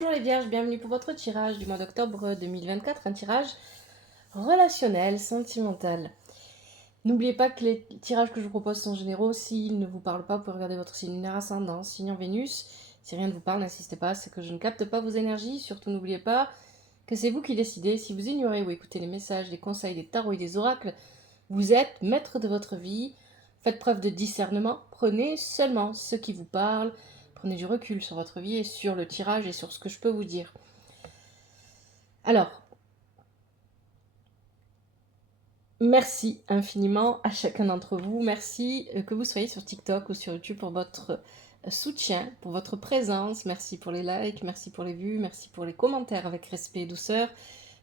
Bonjour les vierges, bienvenue pour votre tirage du mois d'octobre 2024, un tirage relationnel, sentimental. N'oubliez pas que les tirages que je vous propose sont généraux, s'ils ne vous parlent pas, vous pouvez regarder votre signe lunaire ascendant, signe en Vénus. Si rien ne vous parle, n'insistez pas, c'est que je ne capte pas vos énergies. Surtout n'oubliez pas que c'est vous qui décidez. Si vous ignorez ou écoutez les messages, les conseils des tarots et des oracles, vous êtes maître de votre vie. Faites preuve de discernement, prenez seulement ce qui vous parle. Prenez du recul sur votre vie et sur le tirage et sur ce que je peux vous dire. Alors, merci infiniment à chacun d'entre vous. Merci que vous soyez sur TikTok ou sur YouTube pour votre soutien, pour votre présence. Merci pour les likes, merci pour les vues, merci pour les commentaires avec respect et douceur.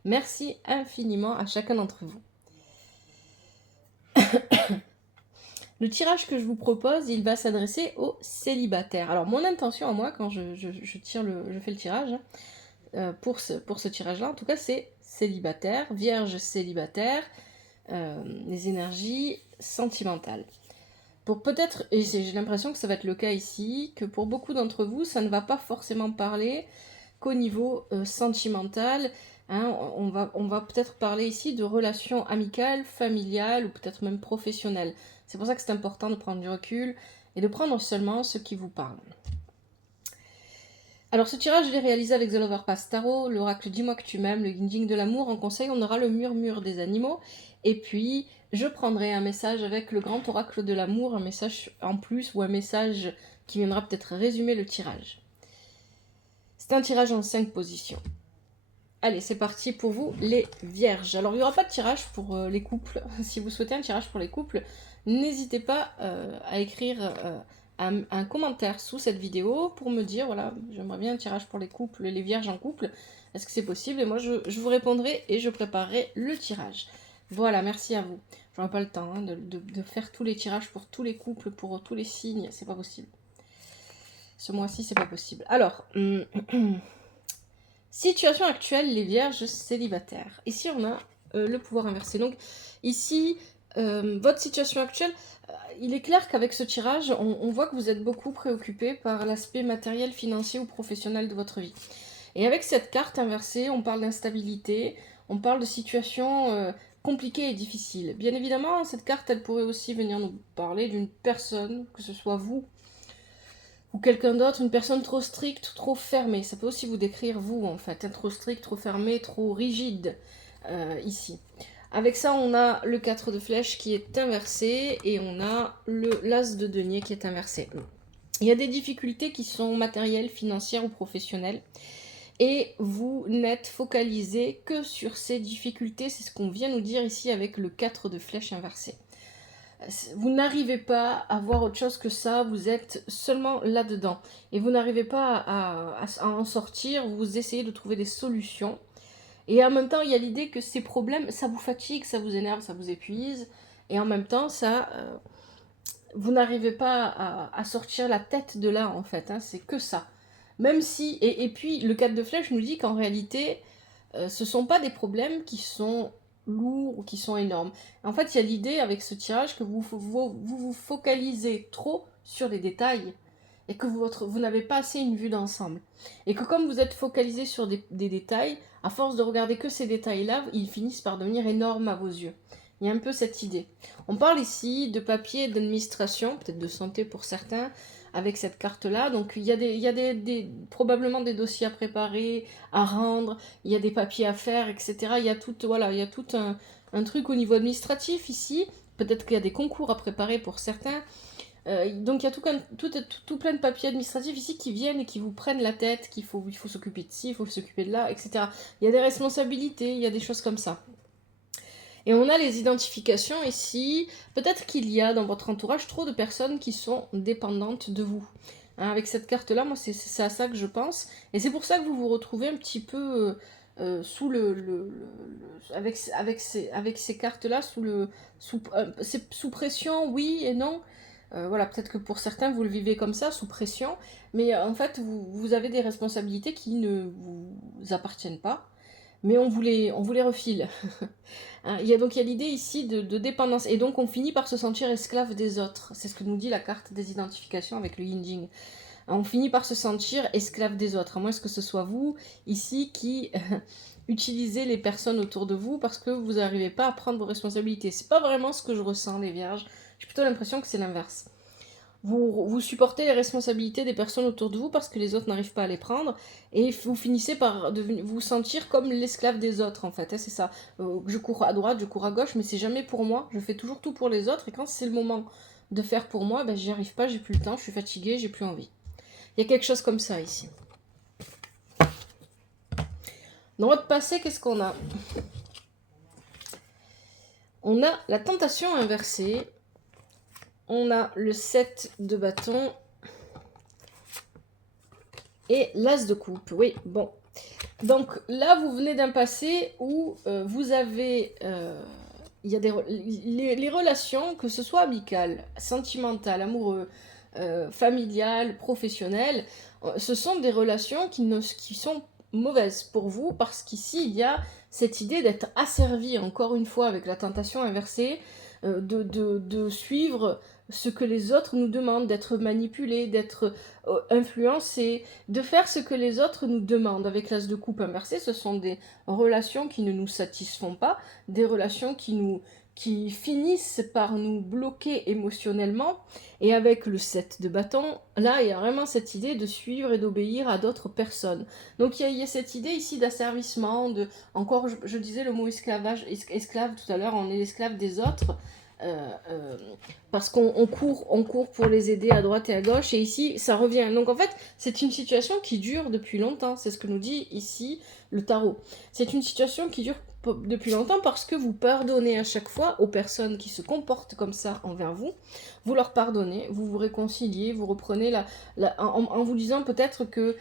Merci infiniment à chacun d'entre vous. Le tirage que je vous propose, il va s'adresser aux célibataires. Alors, mon intention à moi, quand je fais le tirage, pour ce tirage-là, en tout cas, c'est célibataire, vierge célibataire, les énergies sentimentales. Pour peut-être, et j'ai l'impression que ça va être le cas ici, que pour beaucoup d'entre vous, ça ne va pas forcément parler qu'au niveau sentimental. Hein, on va peut-être parler ici de relations amicales, familiales ou peut-être même professionnelles. C'est pour ça que c'est important de prendre du recul et de prendre seulement ce qui vous parle. Alors ce tirage, je l'ai réalisé avec The Lover Pass Tarot, l'oracle Dis-moi que tu m'aimes, le Yin de l'amour. En conseil, on aura le murmure des animaux. Et puis, je prendrai un message avec le grand oracle de l'amour, un message en plus ou un message qui viendra peut-être résumer le tirage. C'est un tirage en 5 positions. Allez, c'est parti pour vous, les vierges. Alors, il n'y aura pas de tirage pour les couples. Si vous souhaitez un tirage pour les couples, n'hésitez pas à écrire un commentaire sous cette vidéo pour me dire, voilà, j'aimerais bien un tirage pour les couples, les vierges en couple. Est-ce que c'est possible? Et moi, je vous répondrai et je préparerai le tirage. Voilà, merci à vous. J'aurai pas le temps hein, de faire tous les tirages pour tous les couples, pour tous les signes. C'est pas possible. Ce mois-ci, c'est pas possible. Alors... Situation actuelle, les vierges célibataires. Ici, on a le pouvoir inversé. Donc, ici, votre situation actuelle, il est clair qu'avec ce tirage, on voit que vous êtes beaucoup préoccupé par l'aspect matériel, financier ou professionnel de votre vie. Et avec cette carte inversée, on parle d'instabilité, on parle de situation compliquée et difficile. Bien évidemment, cette carte, elle pourrait aussi venir nous parler d'une personne, que ce soit vous ou quelqu'un d'autre, une personne trop stricte, trop fermée. Ça peut aussi vous décrire vous, en fait, trop strict, trop fermé, trop rigide, ici. Avec ça, on a le 4 de flèche qui est inversé, et on a l'as de denier qui est inversé. Il y a des difficultés qui sont matérielles, financières ou professionnelles, et vous n'êtes focalisé que sur ces difficultés. C'est ce qu'on vient nous dire ici avec le 4 de flèche inversé. Vous n'arrivez pas à voir autre chose que ça, vous êtes seulement là-dedans. Et vous n'arrivez pas à en sortir, vous essayez de trouver des solutions. Et en même temps, il y a l'idée que ces problèmes, ça vous fatigue, ça vous énerve, ça vous épuise. Et en même temps, vous n'arrivez pas à sortir la tête de là, en fait. Hein, c'est que ça. Même si... Et puis, le 4 de flèche nous dit qu'en réalité, ce ne sont pas des problèmes qui sont lourds ou qui sont énormes. En fait, il y a l'idée avec ce tirage que vous focalisez trop sur les détails et que vous n'avez pas assez une vue d'ensemble. Et que comme vous êtes focalisé sur des détails, à force de regarder que ces détails-là, ils finissent par devenir énormes à vos yeux. Il y a un peu cette idée. On parle ici de papier d'administration, peut-être de santé pour certains, avec cette carte-là. Donc il y a probablement des dossiers à préparer, à rendre, il y a des papiers à faire, etc. Il y a tout, voilà, il y a tout un truc au niveau administratif ici. Peut-être qu'il y a des concours à préparer pour certains. Donc il y a tout plein de papiers administratifs ici qui viennent et qui vous prennent la tête, il faut s'occuper de ci, il faut s'occuper de là, etc. Il y a des responsabilités, il y a des choses comme ça. Et on a les identifications ici. Peut-être qu'il y a dans votre entourage trop de personnes qui sont dépendantes de vous. Hein, avec cette carte-là, moi, c'est à ça que je pense. Et c'est pour ça que vous vous retrouvez un petit peu sous avec ces cartes-là, sous pression, oui et non. Voilà, peut-être que pour certains, vous le vivez comme ça, sous pression. Mais en fait, vous avez des responsabilités qui ne vous appartiennent pas. Mais on vous les refile. Hein, il y a l'idée ici de dépendance. Et donc on finit par se sentir esclave des autres. C'est ce que nous dit la carte des identifications avec le Yin Jing. on finit par se sentir esclave des autres, à moins que ce soit vous, ici, qui utilisez les personnes autour de vous parce que vous n'arrivez pas à prendre vos responsabilités. C'est pas vraiment ce que je ressens, les vierges. J'ai plutôt l'impression que c'est l'inverse. Vous supportez les responsabilités des personnes autour de vous parce que les autres n'arrivent pas à les prendre et vous finissez par vous sentir comme l'esclave des autres en fait, hein, c'est ça. Je cours à droite, je cours à gauche, mais c'est jamais pour moi. Je fais toujours tout pour les autres et quand c'est le moment de faire pour moi, ben, j'y arrive pas, j'ai plus le temps, je suis fatiguée, j'ai plus envie. Il y a quelque chose comme ça ici. Dans votre passé, qu'est-ce qu'on a? On a la tentation inversée. On a le 7 de bâton et l'as de coupe. Oui, bon. Donc là, vous venez d'un passé où vous avez... il y a les relations, que ce soit amicales, sentimentales, amoureuses, familiales, professionnelles, ce sont des relations qui sont mauvaises pour vous parce qu'ici, il y a cette idée d'être asservi, encore une fois, avec la tentation inversée, de suivre ce que les autres nous demandent, d'être manipulé, d'être influencé, de faire ce que les autres nous demandent. Avec l'as de coupe inversé, ce sont des relations qui ne nous satisfont pas, des relations qui finissent par nous bloquer émotionnellement. Et avec le 7 de bâton, là, il y a vraiment cette idée de suivre et d'obéir à d'autres personnes. Donc il y a cette idée ici d'asservissement, encore je disais le mot esclavage, esclave tout à l'heure, on est l'esclave des autres. Parce qu'on court pour les aider à droite et à gauche, et ici ça revient. Donc en fait, c'est une situation qui dure depuis longtemps, c'est ce que nous dit ici le tarot. C'est une situation qui dure depuis longtemps parce que vous pardonnez à chaque fois aux personnes qui se comportent comme ça envers vous, vous leur pardonnez, vous vous réconciliez, vous reprenez en vous disant peut-être que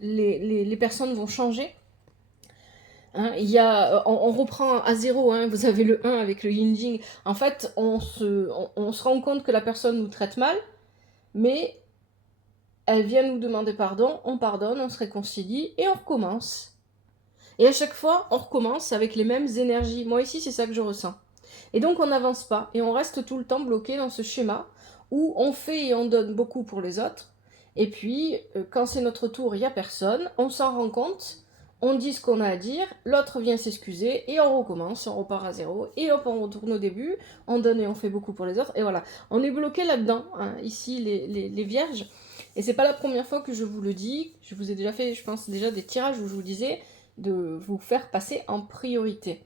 les personnes vont changer. Hein, on reprend à zéro, hein, vous avez le 1 avec le yin-jing. En fait, on se rend compte que la personne nous traite mal, mais elle vient nous demander pardon, on pardonne, on se réconcilie et on recommence. Et à chaque fois, on recommence avec les mêmes énergies. Moi ici, c'est ça que je ressens. Et donc, on n'avance pas et on reste tout le temps bloqué dans ce schéma où on fait et on donne beaucoup pour les autres. Et puis, quand c'est notre tour, il n'y a personne, on s'en rend compte. On dit ce qu'on a à dire, l'autre vient s'excuser et on recommence, on repart à zéro et hop, on retourne au début, on donne et on fait beaucoup pour les autres et voilà. On est bloqué là-dedans, hein, ici les vierges. Et c'est pas la première fois que je vous le dis, je vous ai déjà fait, je pense, déjà des tirages où je vous disais de vous faire passer en priorité.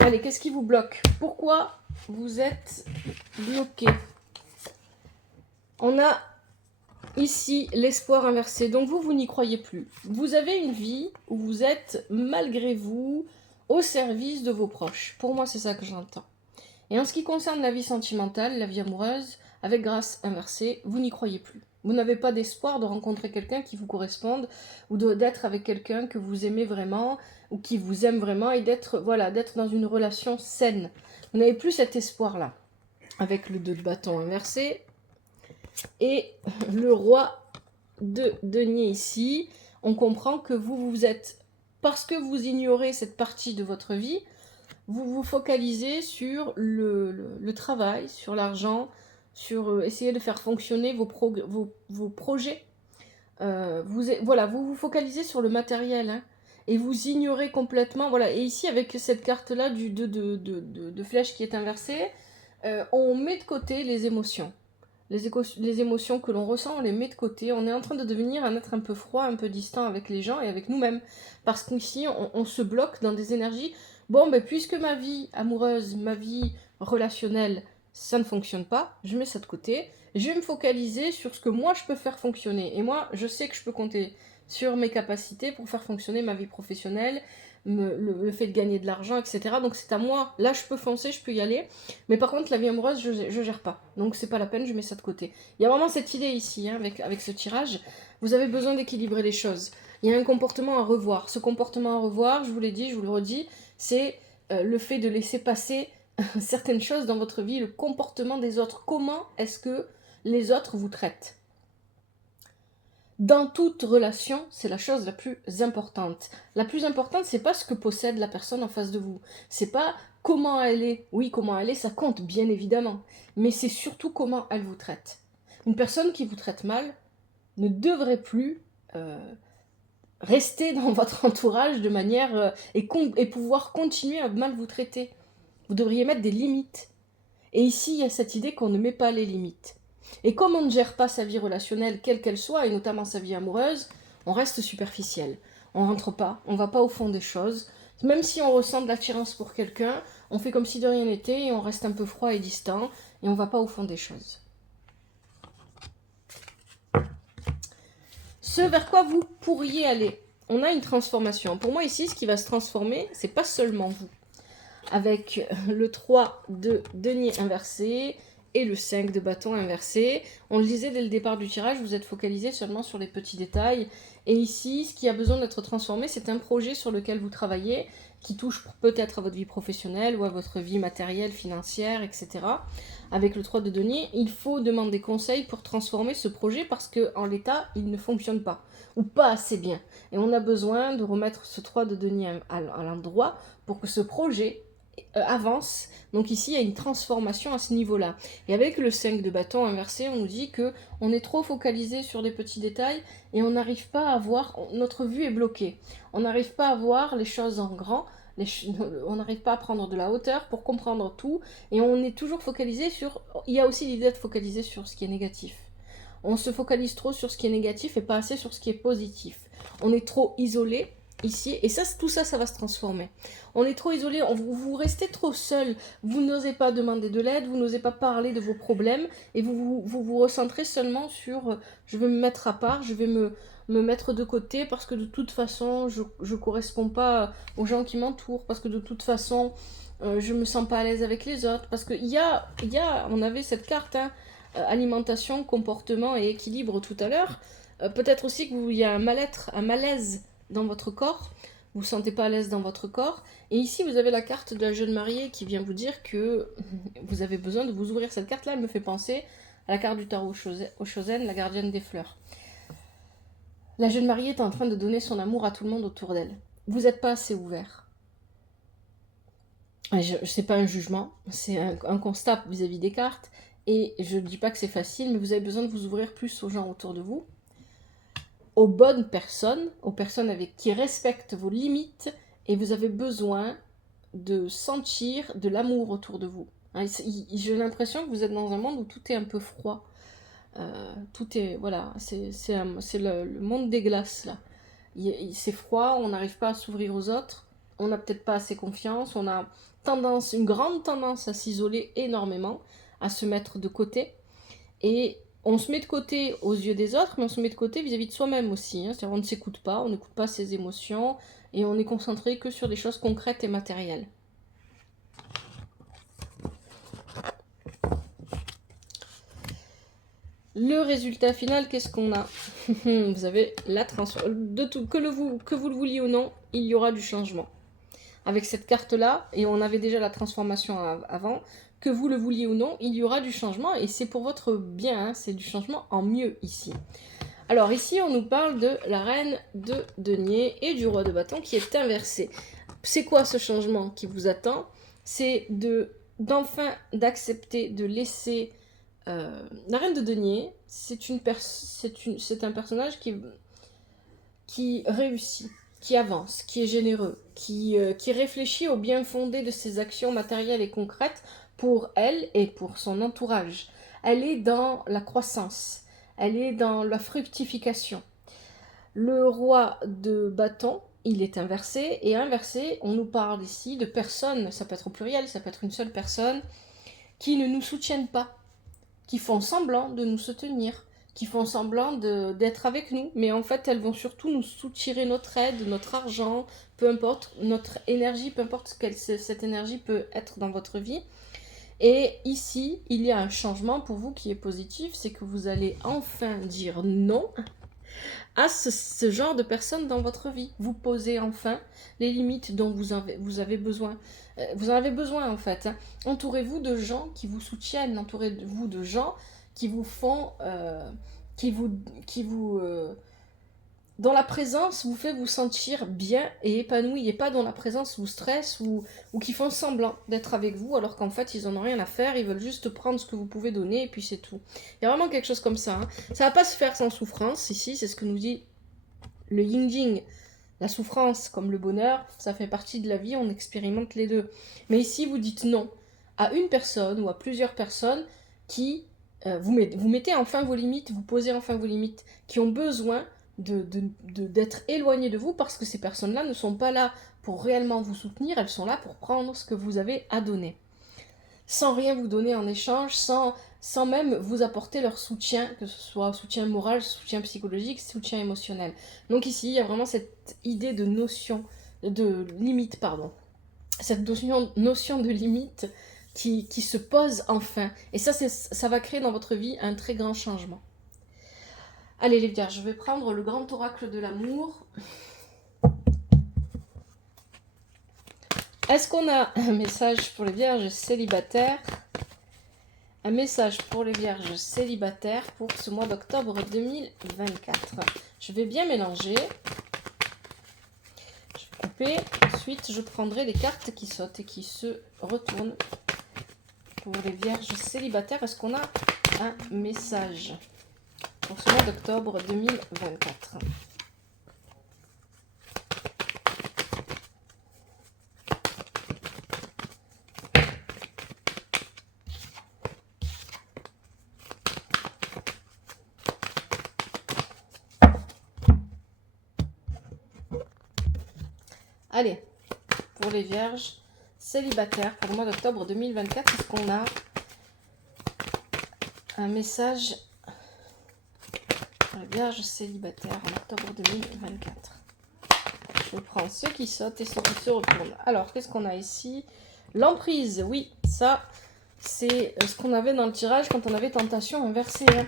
Allez, qu'est-ce qui vous bloque? Pourquoi vous êtes bloqué? On a ici l'espoir inversé. Donc vous n'y croyez plus. Vous avez une vie où vous êtes, malgré vous, au service de vos proches. Pour moi, c'est ça que j'entends. Et en ce qui concerne la vie sentimentale, la vie amoureuse, avec grâce inversée, vous n'y croyez plus. Vous n'avez pas d'espoir de rencontrer quelqu'un qui vous corresponde ou d'être avec quelqu'un que vous aimez vraiment ou qui vous aime vraiment et d'être dans une relation saine. Vous n'avez plus cet espoir-là. Avec le 2 de bâton inversé et le roi de denier ici, on comprend que vous êtes, parce que vous ignorez cette partie de votre vie, vous vous focalisez sur le travail, sur l'argent, sur essayer de faire fonctionner vos projets. Vous vous focalisez sur le matériel, hein, et vous ignorez complètement. Voilà. Et ici, avec cette carte-là du 2 de flèche qui est inversée, on met de côté les émotions. Les émotions que l'on ressent, on les met de côté. On est en train de devenir un être un peu froid, un peu distant avec les gens et avec nous-mêmes. Parce qu'ici, on se bloque dans des énergies. Bon, ben, puisque ma vie amoureuse, ma vie relationnelle, ça ne fonctionne pas, je mets ça de côté. Je vais me focaliser sur ce que moi, je peux faire fonctionner. Et moi, je sais que je peux compter sur mes capacités pour faire fonctionner ma vie professionnelle, le fait de gagner de l'argent, etc. Donc c'est à moi. Là, je peux foncer, je peux y aller. Mais par contre, la vie amoureuse, je gère pas. Donc c'est pas la peine, je mets ça de côté. Il y a vraiment cette idée ici, hein, avec ce tirage. Vous avez besoin d'équilibrer les choses. Il y a un comportement à revoir. Ce comportement à revoir, je vous l'ai dit, je vous le redis, c'est le fait de laisser passer certaines choses dans votre vie, le comportement des autres. Comment est-ce que les autres vous traitent? Dans toute relation, c'est la chose la plus importante. La plus importante, c'est pas ce que possède la personne en face de vous. C'est pas comment elle est. Oui, comment elle est, ça compte, bien évidemment. Mais c'est surtout comment elle vous traite. Une personne qui vous traite mal ne devrait plus rester dans votre entourage de manière et pouvoir continuer à mal vous traiter. Vous devriez mettre des limites. Et ici, il y a cette idée qu'on ne met pas les limites. Et comme on ne gère pas sa vie relationnelle, quelle qu'elle soit, et notamment sa vie amoureuse, on reste superficiel. On rentre pas, on va pas au fond des choses. Même si on ressent de l'attirance pour quelqu'un, on fait comme si de rien n'était et on reste un peu froid et distant et on va pas au fond des choses. Ce vers quoi vous pourriez aller, on a une transformation. Pour moi ici, ce qui va se transformer, c'est pas seulement vous. Avec le 3 de denier inversé et le 5 de bâton inversé. On le disait dès le départ du tirage, vous êtes focalisé seulement sur les petits détails. Et ici, ce qui a besoin d'être transformé, c'est un projet sur lequel vous travaillez, qui touche peut-être à votre vie professionnelle ou à votre vie matérielle, financière, etc. Avec le 3 de denier, il faut demander conseil pour transformer ce projet parce qu'en l'état, il ne fonctionne pas, ou pas assez bien. Et on a besoin de remettre ce 3 de denier à l'endroit pour que ce projet avance. Donc ici, il y a une transformation à ce niveau-là. Et avec le 5 de bâton inversé, on nous dit que on est trop focalisé sur des petits détails et on n'arrive pas à voir, notre vue est bloquée. On n'arrive pas à voir les choses en grand, on n'arrive pas à prendre de la hauteur pour comprendre tout et on est toujours focalisé sur... Il y a aussi l'idée de focaliser sur ce qui est négatif. On se focalise trop sur ce qui est négatif et pas assez sur ce qui est positif. On est trop isolé ici, et ça, tout ça, ça va se transformer. On est trop isolé, vous restez trop seul, vous n'osez pas demander de l'aide, vous n'osez pas parler de vos problèmes, et vous recentrez seulement sur je vais me mettre à part, je vais me mettre de côté, parce que de toute façon, je ne corresponds pas aux gens qui m'entourent, parce que de toute façon, je me sens pas à l'aise avec les autres, parce qu'il on avait cette carte, hein, alimentation, comportement et équilibre tout à l'heure, peut-être aussi qu'il y a un mal-être, un malaise dans votre corps, vous ne vous sentez pas à l'aise dans votre corps, et ici vous avez la carte de la jeune mariée qui vient vous dire que vous avez besoin de vous ouvrir. Cette carte là, elle me fait penser à la carte du tarot Oshozen, la gardienne des fleurs. La jeune mariée est en train de donner son amour à tout le monde autour d'elle. Vous n'êtes pas assez ouvert. C'est pas un jugement, c'est un constat vis-à-vis des cartes, et je ne dis pas que c'est facile, mais vous avez besoin de vous ouvrir plus aux gens autour de vous, aux bonnes personnes, aux personnes qui respectent vos limites, et vous avez besoin de sentir de l'amour autour de vous. J'ai l'impression que vous êtes dans un monde où tout est un peu froid. Tout est, voilà, c'est le monde des glaces, là. C'est froid, on n'arrive pas à s'ouvrir aux autres, on n'a peut-être pas assez confiance, on a une grande tendance à s'isoler énormément, à se mettre de côté, et on se met de côté aux yeux des autres, mais on se met de côté vis-à-vis de soi-même aussi. Hein. C'est-à-dire on ne s'écoute pas, on n'écoute pas ses émotions, et on est concentré que sur des choses concrètes et matérielles. Le résultat final, qu'est-ce qu'on a? Vous avez la transformation. Que vous le vouliez ou non, il y aura du changement. Avec cette carte-là, et on avait déjà la transformation avant, que vous le vouliez ou non, il y aura du changement, et c'est pour votre bien, hein, c'est du changement en mieux ici. Alors ici, on nous parle de la reine de denier et du roi de bâton qui est inversé. C'est quoi ce changement qui vous attend? C'est d'enfin d'accepter de laisser... la reine de denier, c'est un personnage qui réussit, qui avance, qui est généreux, qui réfléchit au bien fondé de ses actions matérielles et concrètes pour elle et pour son entourage. Elle est dans la croissance, elle est dans la fructification. Le roi de bâton, il est inversé, et inversé, on nous parle ici de personnes, ça peut être au pluriel, ça peut être une seule personne, qui ne nous soutiennent pas, qui font semblant de nous soutenir, qui font semblant d'être avec nous, mais en fait elles vont surtout nous soutirer notre aide, notre argent, peu importe, notre énergie, peu importe ce que cette énergie peut être dans votre vie. Et ici, il y a un changement pour vous qui est positif, c'est que vous allez enfin dire non à ce genre de personnes dans votre vie. Vous posez enfin les limites dont vous avez besoin. Vous en avez besoin en fait. Hein. Entourez-vous de gens qui vous soutiennent, entourez-vous de gens qui vous font dans la présence vous fait vous sentir bien et épanoui, et pas dans la présence vous stresse ou qui font semblant d'être avec vous alors qu'en fait ils en ont rien à faire, ils veulent juste prendre ce que vous pouvez donner et puis c'est tout. Il y a vraiment quelque chose comme ça. Hein. Ça va pas se faire sans souffrance ici, c'est ce que nous dit le yin-jing. La souffrance comme le bonheur, ça fait partie de la vie, on expérimente les deux. Mais ici vous dites non à une personne ou à plusieurs personnes qui vous mettez enfin vos limites, vous posez enfin vos limites, qui ont besoin d'être éloignées de vous parce que ces personnes-là ne sont pas là pour réellement vous soutenir, elles sont là pour prendre ce que vous avez à donner. Sans rien vous donner en échange, sans même vous apporter leur soutien, que ce soit soutien moral, soutien psychologique, soutien émotionnel. Donc ici, il y a vraiment cette idée de notion, de limite, pardon. Cette notion de limite qui se pose enfin. Et ça va créer dans votre vie un très grand changement. Allez les vierges, je vais prendre le grand oracle de l'amour. Est-ce qu'on a un message pour les vierges célibataires? Un message pour les vierges célibataires pour ce mois d'octobre 2024. Je vais bien mélanger. Je vais couper. Ensuite, je prendrai les cartes qui sautent et qui se retournent. Pour les vierges célibataires, est-ce qu'on a un message pour ce mois d'octobre 2024? Allez, pour les vierges célibataires, pour le mois d'octobre 2024, est-ce qu'on a un message pour les vierges célibataires en octobre 2024? Je prends ceux qui sautent et ceux qui se retournent. Alors, qu'est-ce qu'on a ici? L'emprise, oui, ça, c'est ce qu'on avait dans le tirage quand on avait tentation inversée. Hein.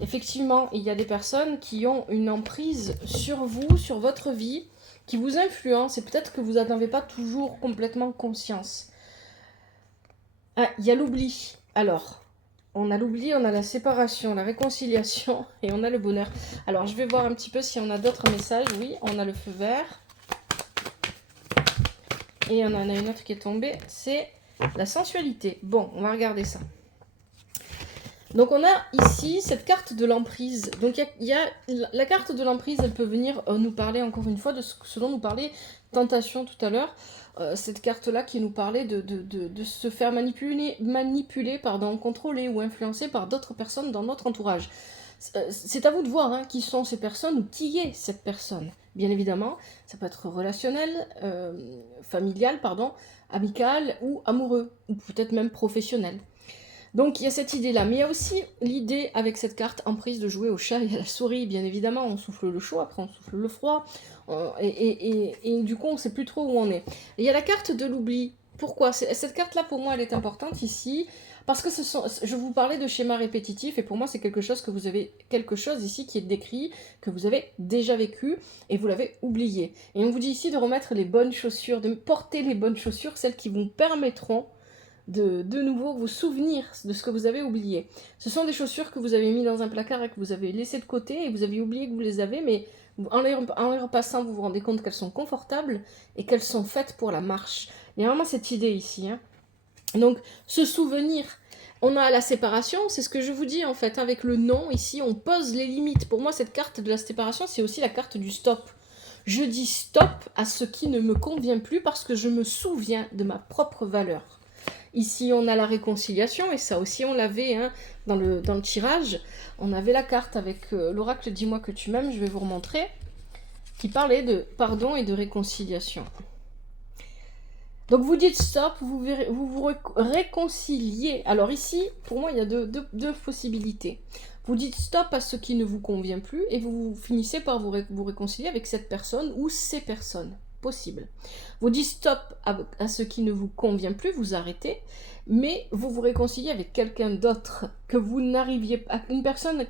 Effectivement, il y a des personnes qui ont une emprise sur vous, sur votre vie, qui vous influence, et peut-être que vous n'en avez pas toujours complètement conscience. Ah, il y a l'oubli. Alors, on a l'oubli, on a la séparation, la réconciliation, et on a le bonheur. Alors, je vais voir un petit peu si on a d'autres messages. Oui, on a le feu vert. Et on en a une autre qui est tombée, c'est la sensualité. Bon, on va regarder ça. Donc on a ici cette carte de l'emprise. Donc il y a la carte de l'emprise, elle peut venir nous parler encore une fois de ce dont nous parlait Tentation tout à l'heure. Cette carte-là qui nous parlait de se faire manipuler, contrôler ou influencer par d'autres personnes dans notre entourage. C'est à vous de voir hein, qui sont ces personnes ou qui est cette personne. Bien évidemment, ça peut être relationnel, familial, amical ou amoureux, ou peut-être même professionnel. Donc il y a cette idée-là, mais il y a aussi l'idée avec cette carte emprise de jouer au chat et à la souris, bien évidemment, on souffle le chaud, après on souffle le froid, et du coup on ne sait plus trop où on est. Et il y a la carte de l'oubli. Pourquoi? Cette carte-là pour moi elle est importante ici, parce que je vous parlais de schéma répétitif, et pour moi c'est quelque chose que vous avez, quelque chose ici qui est décrit, que vous avez déjà vécu, et vous l'avez oublié. Et on vous dit ici de remettre les bonnes chaussures, de porter les bonnes chaussures, celles qui vous permettront de nouveau vous souvenir de ce que vous avez oublié. Ce sont des chaussures que vous avez mis dans un placard et que vous avez laissé de côté et vous avez oublié que vous les avez, mais en les repassant, vous vous rendez compte qu'elles sont confortables et qu'elles sont faites pour la marche. Il y a vraiment cette idée ici. Hein. Donc, ce souvenir, on a la séparation, c'est ce que je vous dis en fait, avec le non, ici, on pose les limites. Pour moi, cette carte de la séparation, c'est aussi la carte du stop. Je dis stop à ce qui ne me convient plus parce que je me souviens de ma propre valeur. Ici, on a la réconciliation, et ça aussi, on l'avait hein, dans le tirage. On avait la carte avec l'oracle « Dis-moi que tu m'aimes », je vais vous remontrer, qui parlait de pardon et de réconciliation. Donc, vous dites stop, vous vous réconciliez. Alors ici, pour moi, il y a deux possibilités. Vous dites stop à ce qui ne vous convient plus, et vous finissez par vous réconcilier avec cette personne ou ces personnes. Possible. Vous dites stop à ce qui ne vous convient plus, vous arrêtez, mais vous vous réconciliez avec quelqu'un d'autre, que vous n'arriviez pas, une personne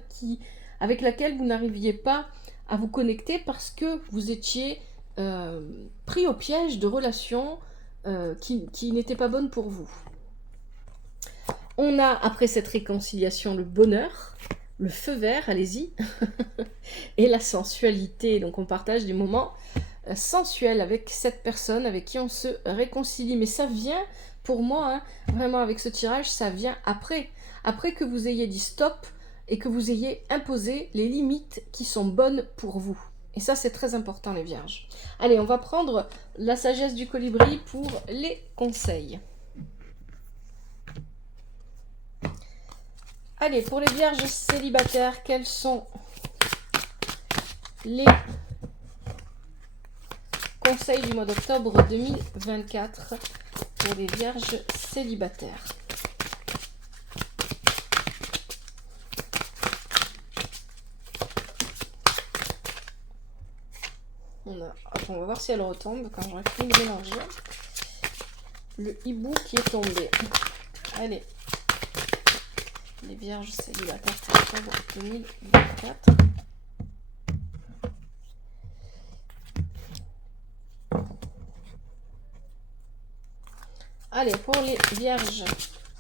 avec laquelle vous n'arriviez pas à vous connecter parce que vous étiez pris au piège de relations qui n'étaient pas bonnes pour vous. On a, après cette réconciliation, le bonheur. le feu vert, allez-y, et la sensualité. Donc on partage des moments sensuels avec cette personne avec qui on se réconcilie. Mais ça vient, pour moi, hein, vraiment avec ce tirage, ça vient après. Après que vous ayez dit stop et que vous ayez imposé les limites qui sont bonnes pour vous. Et ça, c'est très important, les vierges. Allez, on va prendre la sagesse du colibri pour les conseils. Allez, pour les vierges célibataires, quels sont les conseils du mois d'octobre 2024 pour les vierges célibataires? Attends, on va voir si elle retombe quand j'aurai fini de mélanger. Le hibou qui est tombé. Allez. Les vierges célibataires pour octobre 2024. Allez, pour les vierges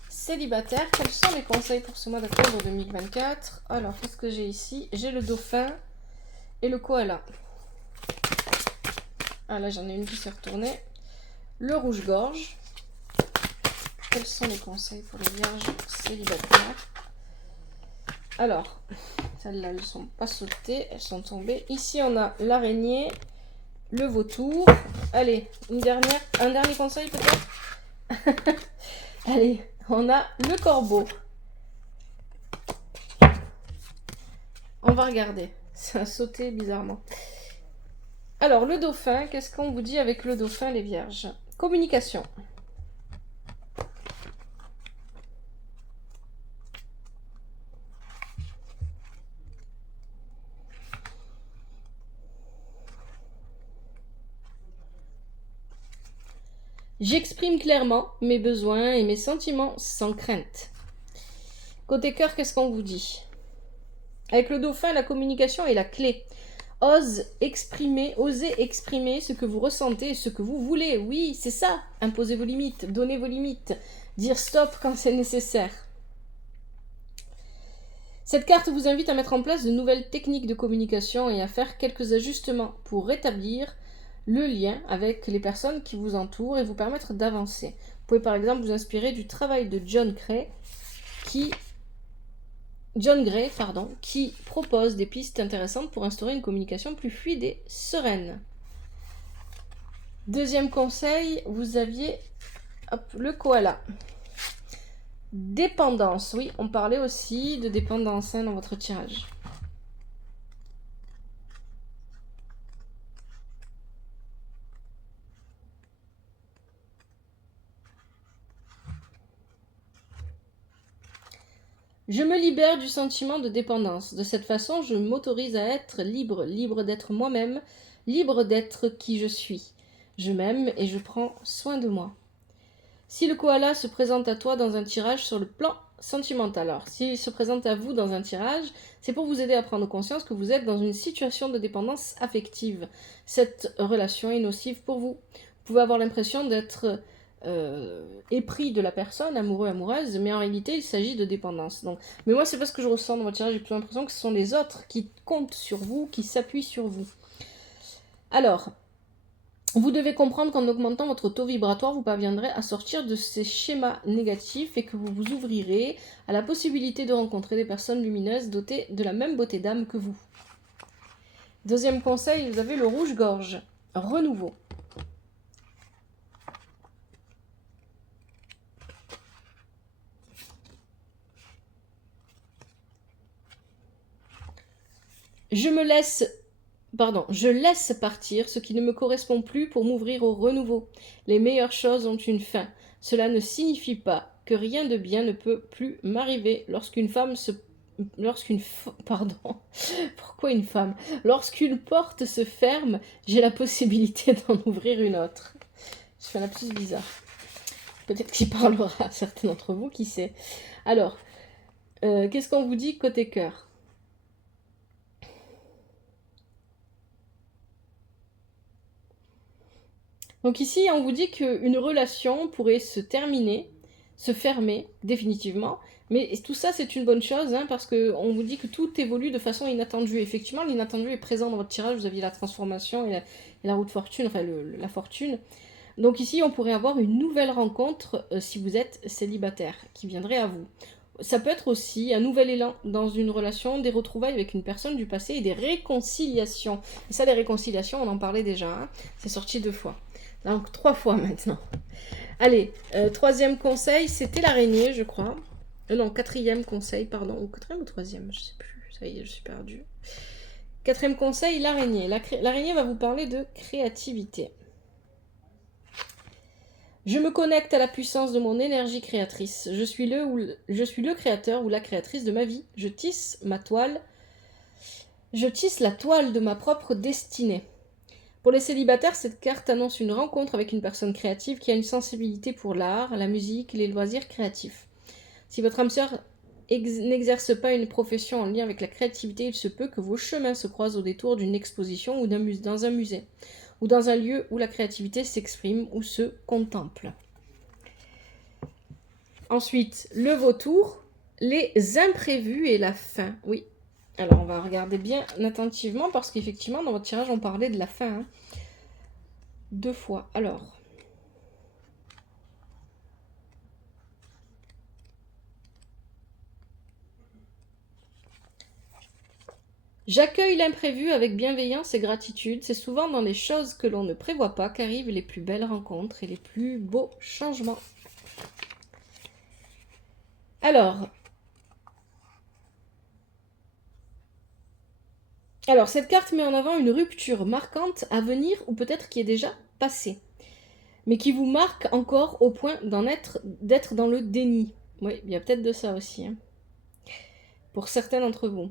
célibataires, quels sont les conseils pour ce mois d'octobre 2024? Alors, qu'est-ce que j'ai ici? J'ai le dauphin et le koala. Ah là, j'en ai une qui s'est retournée. Le rouge-gorge. Quels sont les conseils pour les vierges célibataires? Alors, celles-là, elles ne sont pas sautées, elles sont tombées. Ici, on a l'araignée, le vautour. Allez, un dernier conseil peut-être. Allez, on a le corbeau. On va regarder. Ça a sauté bizarrement. Alors, le dauphin, qu'est-ce qu'on vous dit avec le dauphin, les vierges? Communication. J'exprime clairement mes besoins et mes sentiments sans crainte. Côté cœur, qu'est-ce qu'on vous dit? Avec le dauphin, la communication est la clé. Osez exprimer ce que vous ressentez et ce que vous voulez. Oui, c'est ça. Imposez vos limites, donnez vos limites, dire stop quand c'est nécessaire. Cette carte vous invite à mettre en place de nouvelles techniques de communication et à faire quelques ajustements pour rétablir le lien avec les personnes qui vous entourent et vous permettre d'avancer. Vous pouvez par exemple vous inspirer du travail de John Gray qui propose des pistes intéressantes pour instaurer une communication plus fluide et sereine. Deuxième conseil, vous aviez le koala. Dépendance, oui, on parlait aussi de dépendance dans votre tirage. Je me libère du sentiment de dépendance. De cette façon, je m'autorise à être libre, libre d'être moi-même, libre d'être qui je suis. Je m'aime et je prends soin de moi. Si le koala se présente à toi dans un tirage sur le plan sentimental, alors s'il se présente à vous dans un tirage, c'est pour vous aider à prendre conscience que vous êtes dans une situation de dépendance affective. Cette relation est nocive pour vous. Vous pouvez avoir l'impression d'être épris de la personne, amoureux, amoureuse, mais en réalité il s'agit de dépendance. Donc, mais moi c'est pas ce que je ressens dans votre tirage, j'ai plutôt l'impression que ce sont les autres qui comptent sur vous, qui s'appuient sur vous. Alors, vous devez comprendre qu'en augmentant votre taux vibratoire, vous parviendrez à sortir de ces schémas négatifs et que vous vous ouvrirez à la possibilité de rencontrer des personnes lumineuses dotées de la même beauté d'âme que vous. Deuxième conseil, vous avez le rouge-gorge, renouveau. Je laisse partir ce qui ne me correspond plus pour m'ouvrir au renouveau. Les meilleures choses ont une fin. Cela ne signifie pas que rien de bien ne peut plus m'arriver. Lorsqu'une porte se ferme, j'ai la possibilité d'en ouvrir une autre. Je fais la plus bizarre. Peut-être qu'il parlera à certains d'entre vous, qui sait. Alors, qu'est-ce qu'on vous dit côté cœur? Donc ici, on vous dit qu'une relation pourrait se terminer, se fermer définitivement, Mais tout ça, c'est une bonne chose, hein, parce qu'on vous dit que tout évolue de façon inattendue. Effectivement, l'inattendu est présent dans votre tirage. Vous aviez la transformation et la roue de fortune, enfin la fortune. Donc ici, on pourrait avoir une nouvelle rencontre si vous êtes célibataire, qui viendrait à vous. Ça peut être aussi un nouvel élan dans une relation, des retrouvailles avec une personne du passé et des réconciliations. Et ça, les réconciliations, on en parlait déjà, hein. C'est sorti 2 fois. Donc 3 fois maintenant. Allez, 3e conseil, c'était l'araignée, je crois. Non, 4e conseil, pardon. Ou 4e ou 3e, je sais plus. Ça y est, je suis perdue. 4e conseil, l'araignée. L'araignée va vous parler de créativité. Je me connecte à la puissance de mon énergie créatrice. Je suis le créateur ou la créatrice de ma vie. Je tisse la toile de ma propre destinée. Pour les célibataires, cette carte annonce une rencontre avec une personne créative qui a une sensibilité pour l'art, la musique, les loisirs créatifs. Si votre âme sœur n'exerce pas une profession en lien avec la créativité, il se peut que vos chemins se croisent au détour d'une exposition ou dans un musée, ou dans un lieu où la créativité s'exprime ou se contemple. Ensuite, le vautour, les imprévus et la fin. Oui, alors on va regarder bien attentivement parce qu'effectivement, dans votre tirage, on parlait de la fin. Hein. 2 fois. Alors... J'accueille l'imprévu avec bienveillance et gratitude. C'est souvent dans les choses que l'on ne prévoit pas qu'arrivent les plus belles rencontres et les plus beaux changements. Alors, cette carte met en avant une rupture marquante à venir ou peut-être qui est déjà passée, mais qui vous marque encore au point d'être dans le déni. Oui, il y a peut-être de ça aussi, hein, pour certains d'entre vous.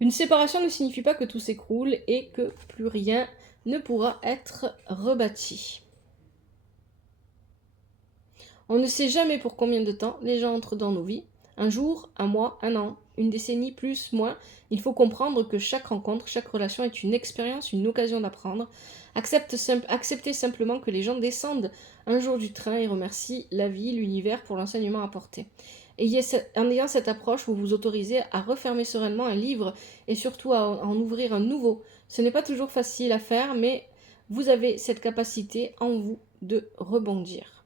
Une séparation ne signifie pas que tout s'écroule et que plus rien ne pourra être rebâti. On ne sait jamais pour combien de temps les gens entrent dans nos vies. Un jour, un mois, un an, une décennie, plus, moins. Il faut comprendre que chaque rencontre, chaque relation est une expérience, une occasion d'apprendre. Acceptez simplement que les gens descendent un jour du train et remercient la vie, l'univers pour l'enseignement apporté. En ayant cette approche, vous vous autorisez à refermer sereinement un livre et surtout à en ouvrir un nouveau. Ce n'est pas toujours facile à faire, mais vous avez cette capacité en vous de rebondir.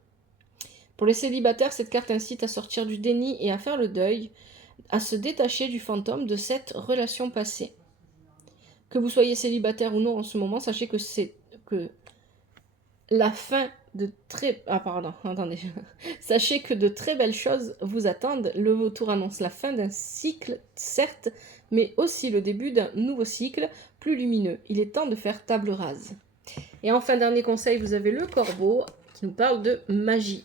Pour les célibataires, cette carte incite à sortir du déni et à faire le deuil, à se détacher du fantôme de cette relation passée. Que vous soyez célibataire ou non en ce moment, sachez que c'est que la fin de très... Ah pardon, attendez. Sachez que de très belles choses vous attendent. Le vautour annonce la fin d'un cycle, certes, mais aussi le début d'un nouveau cycle plus lumineux. Il est temps de faire table rase. Et enfin, dernier conseil, vous avez le corbeau qui nous parle de magie.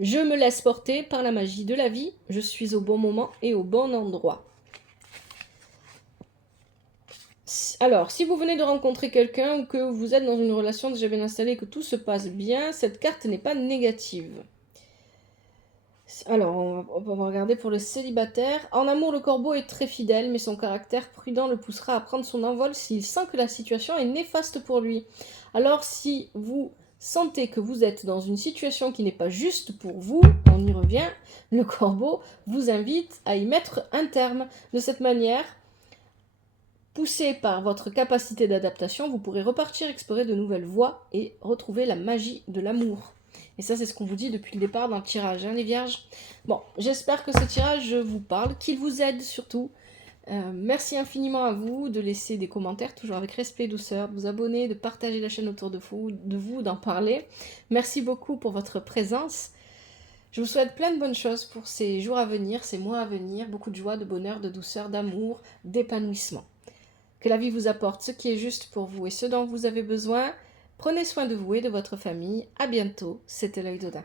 Je me laisse porter par la magie de la vie. Je suis au bon moment et au bon endroit. Alors, si vous venez de rencontrer quelqu'un ou que vous êtes dans une relation déjà bien installée et que tout se passe bien, cette carte n'est pas négative. Alors, on va regarder pour le célibataire. En amour, le corbeau est très fidèle, mais son caractère prudent le poussera à prendre son envol s'il sent que la situation est néfaste pour lui. Alors, si vous sentez que vous êtes dans une situation qui n'est pas juste pour vous, on y revient, le corbeau vous invite à y mettre un terme. De cette manière, poussé par votre capacité d'adaptation, vous pourrez repartir explorer de nouvelles voies et retrouver la magie de l'amour. Et ça, c'est ce qu'on vous dit depuis le départ dans le tirage, hein, les vierges. Bon, j'espère que ce tirage vous parle, qu'il vous aide surtout. Merci infiniment à vous de laisser des commentaires, toujours avec respect et douceur, de vous abonner, de partager la chaîne autour de vous, d'en parler. Merci beaucoup pour votre présence. Je vous souhaite plein de bonnes choses pour ces jours à venir, ces mois à venir. Beaucoup de joie, de bonheur, de douceur, d'amour, d'épanouissement. Que la vie vous apporte ce qui est juste pour vous et ce dont vous avez besoin. Prenez soin de vous et de votre famille. À bientôt. C'était l'œil d'Odin.